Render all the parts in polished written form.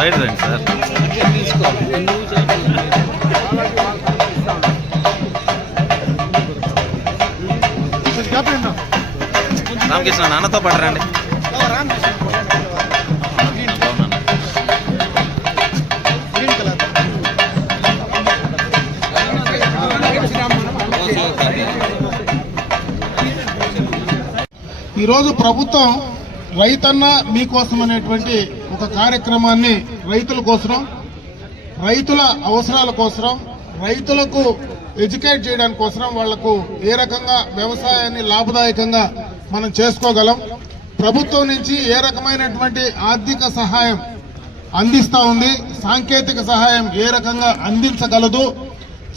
Side రండి sir. Ramakrishna నాన్నతో పాటు రండి. ఈరోజు ప్రభుత్వం రైతన్న మీకోసం అనేటువంటి ఒక కార్యక్రమాన్ని రైతుల కోసం, రైతుల అవసరాల కోసం, రైతులకు ఎడ్యుకేట్ చేయడానికి కోసం, వాళ్లకు ఏ రకంగా వ్యవసాయాన్ని లాభదాయకంగా మనం చేసుకోగలం, ప్రభుత్వం నుంచి ఏ రకమైనటువంటి ఆర్థిక సహాయం అందిస్తూ ఉంది, సాంకేతిక సహాయం ఏ రకంగా అందించగలదు,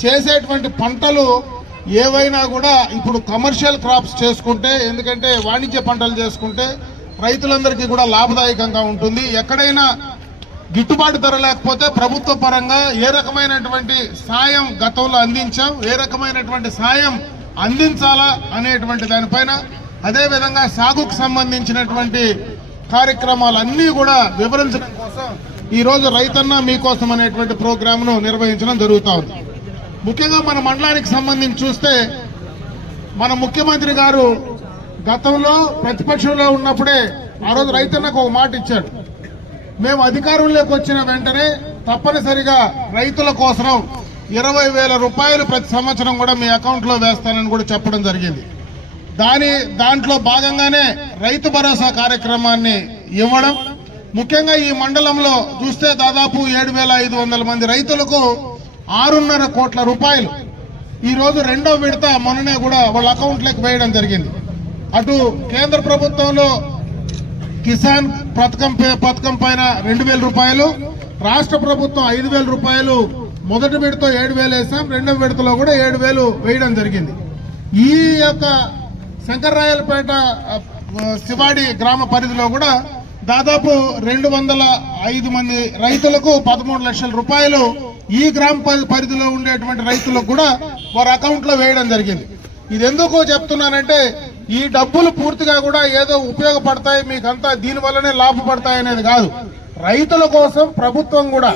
చేసేటువంటి పంటలు ఏవైనా కూడా ఇప్పుడు కమర్షియల్ క్రాప్స్ చేసుకుంటే, ఎందుకంటే వాణిజ్య పంటలు చేసుకుంటే రైతులందరికీ కూడా లాభదాయకంగా ఉంటుంది. ఎక్కడైనా గిట్టుబాటు ధర లేకపోతే ప్రభుత్వ పరంగా ఏ రకమైనటువంటి సాయం గతంలో అందించాం, ఏ రకమైనటువంటి సాయం అందించాలా అనేటువంటి దానిపైన, అదేవిధంగా సాగుకు సంబంధించినటువంటి కార్యక్రమాలన్నీ కూడా వివరించడం కోసం ఈరోజు రైతన్న మీకోసం అనేటువంటి ప్రోగ్రాంను నిర్వహించడం జరుగుతూ ఉంది. ముఖ్యంగా మన మండలానికి సంబంధించి చూస్తే మన ముఖ్యమంత్రి గారు గతంలో ప్రతిపక్షంలో ఉన్నప్పుడే ఆ రోజు రైతన్నకు ఒక మాట ఇచ్చాడు. మేము అధికారంలోకి వచ్చిన వెంటనే తప్పనిసరిగా రైతుల కోసం 20,000 రూపాయలు ప్రతి సంవత్సరం కూడా మీ అకౌంట్లో వేస్తానని కూడా చెప్పడం జరిగింది. దాంట్లో భాగంగానే రైతు భరోసా కార్యక్రమాన్ని ఇవ్వడం, ముఖ్యంగా ఈ మండలంలో చూస్తే దాదాపు 7,500 మంది రైతులకు 6.5 కోట్ల రూపాయలు ఈరోజు రెండో విడత మొన్ననే కూడా వాళ్ళ అకౌంట్లోకి వేయడం జరిగింది. అటు కేంద్ర ప్రభుత్వంలో కిసాన్ పథకం పైన 2,000 రూపాయలు, రాష్ట్ర ప్రభుత్వం 5,000 రూపాయలు మొదటి విడత 7,000 వేసాం, రెండవ విడతలో కూడా 7,000 వేయడం జరిగింది. ఈ యొక్క శంకర్రాయలపేట శివాడి గ్రామ పరిధిలో కూడా దాదాపు 205 మంది రైతులకు 13 లక్షల రూపాయలు ఈ గ్రామ పరిధిలో ఉండేటువంటి రైతులకు కూడా వారి అకౌంట్లో వేయడం జరిగింది. ఇది ఎందుకు చెప్తున్నానంటే ఈ డబ్బులు పూర్తిగా కూడా ఏదో ఉపయోగపడతాయి, మీకంతా దీనివల్లనే లాభపడతాయి అనేది కాదు. రైతుల కోసం ప్రభుత్వం కూడా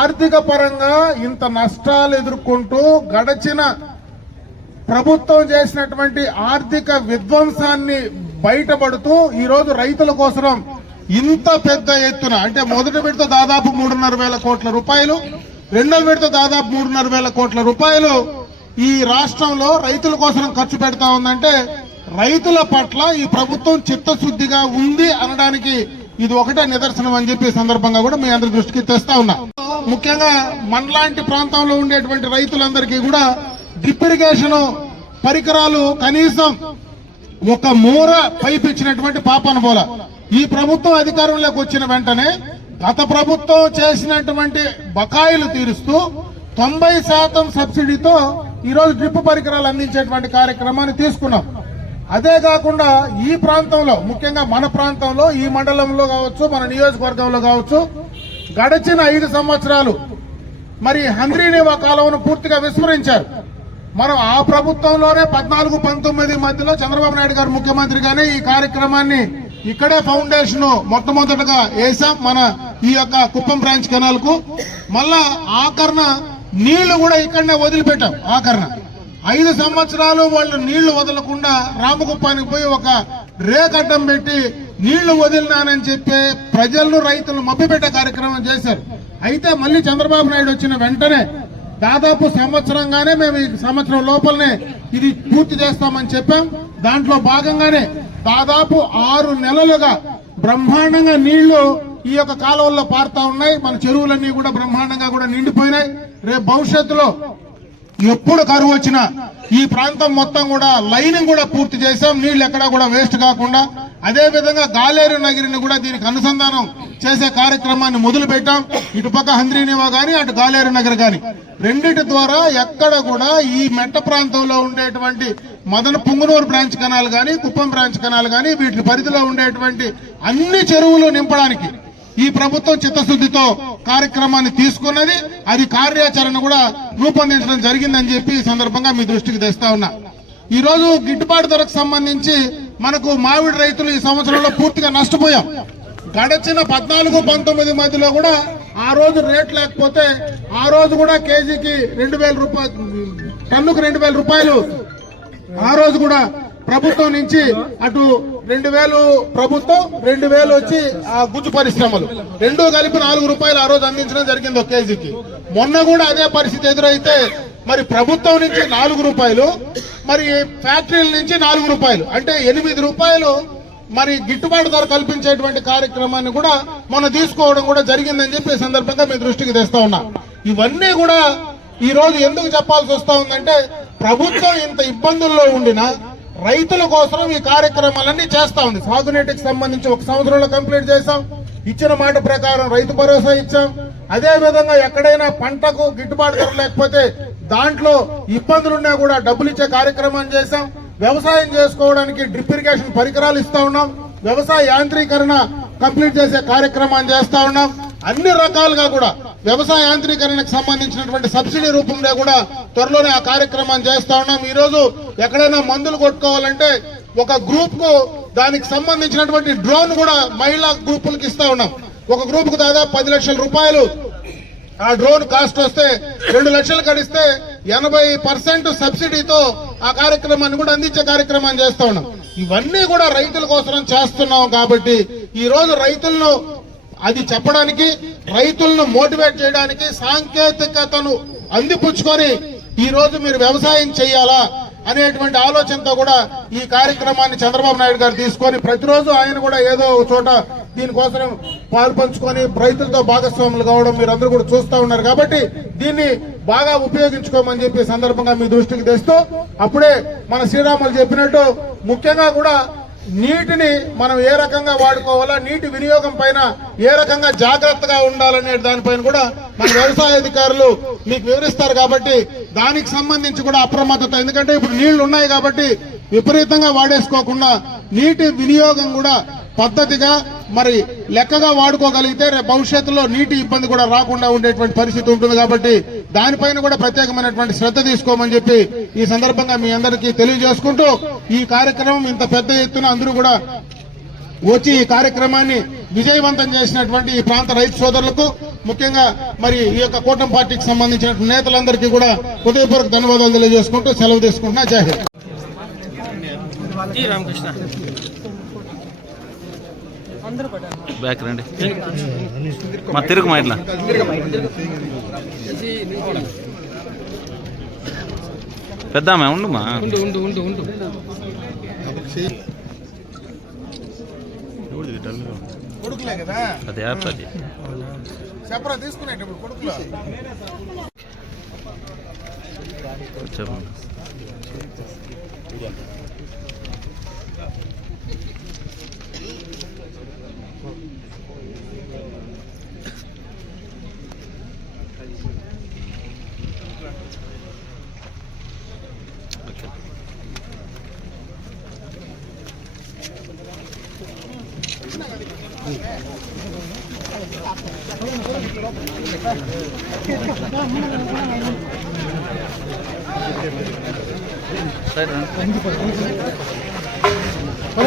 ఆర్థిక పరంగా ఇంత నష్టాలు ఎదుర్కొంటూ గడచిన ప్రభుత్వం చేసినటువంటి ఆర్థిక విధ్వంసాన్ని బయటపడుతూ ఈరోజు రైతుల కోసం ఇంత పెద్ద ఎత్తున, అంటే మొదటి విడత దాదాపు 3,500 కోట్ల రూపాయలు, రెండవ విడత దాదాపు 3,500 కోట్ల రూపాయలు ఈ రాష్ట్రంలో రైతుల కోసం ఖర్చు పెడతా ఉందంటే రైతుల పట్ల ఈ ప్రభుత్వం చిత్తశుద్ధిగా ఉంది అనడానికి ఇది ఒకటే నిదర్శనం అని చెప్పి సందర్భంగా కూడా మీ అందరి దృష్టికి తెస్తా ఉన్నా. ముఖ్యంగా మనలాంటి ప్రాంతంలో ఉండేటువంటి రైతులందరికీ కూడా డ్రిప్ ఇరిగేషన్ పరికరాలు కనీసం ఒక మూర పైపు ఇచ్చినటువంటి పాపన పోల. ఈ ప్రభుత్వం అధికారంలోకి వచ్చిన వెంటనే గత ప్రభుత్వం చేసినటువంటి బకాయిలు తీరుస్తూ 90% సబ్సిడీతో ఈరోజు డ్రిప్ పరికరాలు అందించేటువంటి కార్యక్రమాన్ని తీసుకున్నాం. అదే కాకుండా ఈ ప్రాంతంలో, ముఖ్యంగా మన ప్రాంతంలో, ఈ మండలంలో కావచ్చు, మన నియోజకవర్గంలో కావచ్చు, గడిచిన 5 సంవత్సరాలు మరి హంద్రీనివా కాలువను పూర్తిగా విస్మరించారు. మనం ఆ ప్రభుత్వంలోనే 14-19 మధ్యలో చంద్రబాబు నాయుడు గారు ముఖ్యమంత్రిగానే ఈ కార్యక్రమాన్ని ఇక్కడే ఫౌండేషన్ మొట్టమొదటగా వేసాం, మన ఈ యొక్క కుప్పం బ్రాంచ్ కెనాల్ కు. మళ్ళా ఆఖరణ నీళ్లు కూడా ఇక్కడనే వదిలిపెట్టాం. ఆఖరణ 5 సంవత్సరాలు వాళ్ళు నీళ్లు వదలకుండా రామకుప్పానికి పోయి ఒక రేకడ్డం పెట్టి నీళ్లు వదిలినానని చెప్పి ప్రజలను రైతులను మభ్యపెట్టే కార్యక్రమం చేశారు. అయితే మళ్ళీ చంద్రబాబు నాయుడు వచ్చిన వెంటనే దాదాపు సంవత్సరంగానే మేము ఈ సంవత్సరం లోపలనే ఇది పూర్తి చేస్తామని చెప్పాం. దాంట్లో భాగంగానే దాదాపు 6 నెలలుగా బ్రహ్మాండంగా నీళ్లు ఈ యొక్క కాలువల్లో పారుతా ఉన్నాయి. మన చెరువులన్నీ కూడా బ్రహ్మాండంగా కూడా నిండిపోయినాయి. రేపు భవిష్యత్తులో ఎప్పుడు కరువు వచ్చినా ఈ ప్రాంతం మొత్తం కూడా లైనింగ్ కూడా పూర్తి చేశాం, నీళ్లు ఎక్కడా కూడా వేస్ట్ కాకుండా. అదే విధంగా గాలేరు నగిరిని కూడా దీనికి అనుసంధానం చేసే కార్యక్రమాన్ని మొదలు పెట్టాం. ఇటుపక్క హంద్రీనివా గాని అటు గాలేరు నగర్ గాని రెండిటి ద్వారా ఎక్కడ కూడా ఈ మెట్ట ప్రాంతంలో ఉండేటువంటి మదన పుంగనూరు బ్రాంచ్ కెనాల్ గాని కుప్పం బ్రాంచ్ కెనాల్ గాని వీటి పరిధిలో ఉండేటువంటి అన్ని చెరువులు నింపడానికి ఈ ప్రభుత్వం చిత్తశుద్ధితో కార్యక్రమాన్ని తీసుకున్నది. అది కార్యాచరణ కూడా రూపొందించడం జరిగిందని చెప్పి ఈ సందర్భంగా మీ దృష్టికి తెస్తా ఉన్నా. ఈ రోజు గిట్టుబాటు ధరకు సంబంధించి మనకు మామిడి రైతులు ఈ సంవత్సరంలో పూర్తిగా నష్టపోయాం. గడచిన 14-19 మధ్యలో కూడా ఆ రోజు రేట్ లేకపోతే ఆ రోజు కూడా కేజీకి 2,000 రూపాయలు, టన్నుకు 2,000 రూపాయలు ఆ రోజు కూడా ప్రభుత్వం నుంచి అటు 2,000 ప్రభుత్వం, 2,000 వచ్చి ఆ గుజ్జు పరిశ్రమలు రెండూ కలిపి 4 రూపాయలు ఆ రోజు అందించడం జరిగింది ఒక కేజీకి. మొన్న కూడా అదే పరిస్థితి ఎదురైతే మరి ప్రభుత్వం నుంచి 4 రూపాయలు, మరి ఫ్యాక్టరీల నుంచి 4 రూపాయలు, అంటే 8 రూపాయలు మరి గిట్టుబాటు ధర కల్పించేటువంటి కార్యక్రమాన్ని కూడా మనం తీసుకోవడం కూడా జరిగిందని చెప్పి సందర్భంగా మీ దృష్టికి తెస్తా ఉన్నా. ఇవన్నీ కూడా ఈ రోజు ఎందుకు చెప్పాల్సి వస్తా ఉందంటే ప్రభుత్వం ఇంత ఇబ్బందుల్లో ఉండినా రైతుల కోసం ఈ కార్యక్రమాలన్నీ చేస్తా ఉంది. సాగునీటికి సంబంధించి 1 సంవత్సరంలో కంప్లీట్ చేశాం. ఇచ్చిన మాట ప్రకారం రైతు భరోసా ఇచ్చాం. అదే విధంగా ఎక్కడైనా పంటకు గిట్టుబాటు ధర లేకపోతే దాంట్లో ఇబ్బందులున్నా కూడా డబ్బులు ఇచ్చే కార్యక్రమాన్ని చేశాం. వ్యవసాయం చేసుకోవడానికి డ్రిప్ ఇరిగేషన్ పరికరాలు ఇస్తా ఉన్నాం. వ్యవసాయ యాంత్రీకరణ కంప్లీట్ చేసే కార్యక్రమాన్ని చేస్తా ఉన్నాం. అన్ని రకాలుగా కూడా వ్యవసాయ యాంత్రీకరణకు సంబంధించినటువంటి సబ్సిడీ రూపంలో కూడా త్వరలోనే ఆ కార్యక్రమాన్ని చేస్తా ఉన్నాం. ఈ రోజు ఎక్కడైనా మందులు కొట్టుకోవాలంటే ఒక గ్రూప్ కు దానికి సంబంధించినటువంటి డ్రోన్ కూడా మహిళా గ్రూపులకు ఇస్తా ఉన్నాం. ఒక గ్రూప్ కు దాదాపు 10 లక్షల రూపాయలు ఆ డ్రోన్ కాస్ట్ వస్తే 2 లక్షలు కడిస్తే 80% సబ్సిడీతో ఆ కార్యక్రమాన్ని కూడా అందించే కార్యక్రమాన్ని చేస్తా ఉన్నాం. ఇవన్నీ కూడా రైతుల కోసం చేస్తున్నాం. కాబట్టి ఈ రోజు రైతులను అది చెప్పడానికి, రైతులను మోటివేట్ చేయడానికి సాంకేతికతను అందిపుచ్చుకొని ఈ రోజు మీరు వ్యవసాయం చేయాలా అనేటువంటి ఆలోచనతో కూడా ఈ కార్యక్రమాన్ని చంద్రబాబు నాయుడు గారు తీసుకొని ప్రతిరోజు ఆయన కూడా ఏదో ఒక చోట దీనికోసం పాల్పంచుకొని రైతులతో భాగస్వాములు కావడం మీరందరూ కూడా చూస్తా ఉన్నారు. కాబట్టి దీన్ని బాగా ఉపయోగించుకోమని చెప్పి సందర్భంగా మీ దృష్టికి తెస్తూ, అప్పుడే మన శ్రీరాములు చెప్పినట్టు ముఖ్యంగా కూడా నీటిని మనం ఏ రకంగా వాడుకోవాలా, నీటి వినియోగం పైన ఏ రకంగా జాగ్రత్తగా ఉండాలనే దానిపైన కూడా మన వ్యవసాయ అధికారులు మీకు వివరిస్తారు. కాబట్టి దానికి సంబంధించి కూడా అప్రమత్తత, ఎందుకంటే ఇప్పుడు నీళ్లు ఉన్నాయి కాబట్టి విపరీతంగా వాడేసుకోకుండా నీటి వినియోగం కూడా పద్ధతిగా మరి లెక్కగా వాడుకోగలిగితే రేపు భవిష్యత్తులో నీటి ఇబ్బంది కూడా రాకుండా ఉండేటువంటి పరిస్థితి ఉంటుంది. కాబట్టి దానిపైన కూడా ప్రత్యేకమైనటువంటి శ్రద్ధ తీసుకోమని చెప్పి ఈ సందర్భంగా మీ అందరికీ తెలియజేసుకుంటూ, ఈ కార్యక్రమం ఇంత పెద్ద ఎత్తున అందరూ కూడా వచ్చి ఈ కార్యక్రమాన్ని విజయవంతం చేసినటువంటి ఈ ప్రాంత రైతు సోదరులకు, ముఖ్యంగా మరి ఈ యొక్క కూటమి పార్టీకి సంబంధించిన నేతలందరికీ కూడా హృదయపూర్వక ధన్యవాదాలు తెలియజేసుకుంటూ సెలవు తీసుకుంటున్నా. జై హింద్. రామకృష్ణ బ్యాక్ రండి, మా తిరుగు మా ఇట్లా పెద్దామా ఉండు మా కొడుకులే కదా అది అది చెప్పరా తీసుకునేటప్పుడు కొడుకులు చెప్పండి.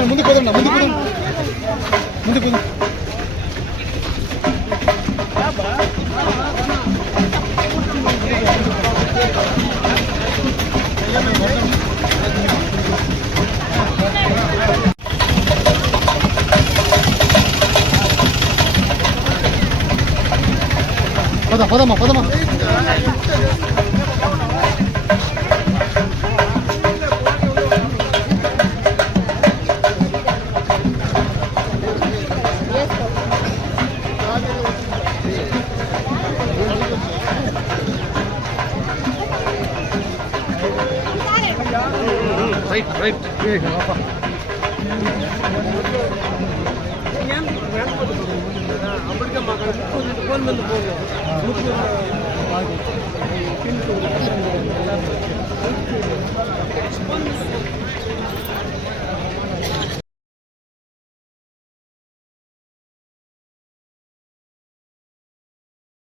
ముందు పోదండి, ముందు పోదాం, ముందు పోదాం. పదమ్మా పదమ్మా. Right right ಅಪ್ಪಳಿಗೆ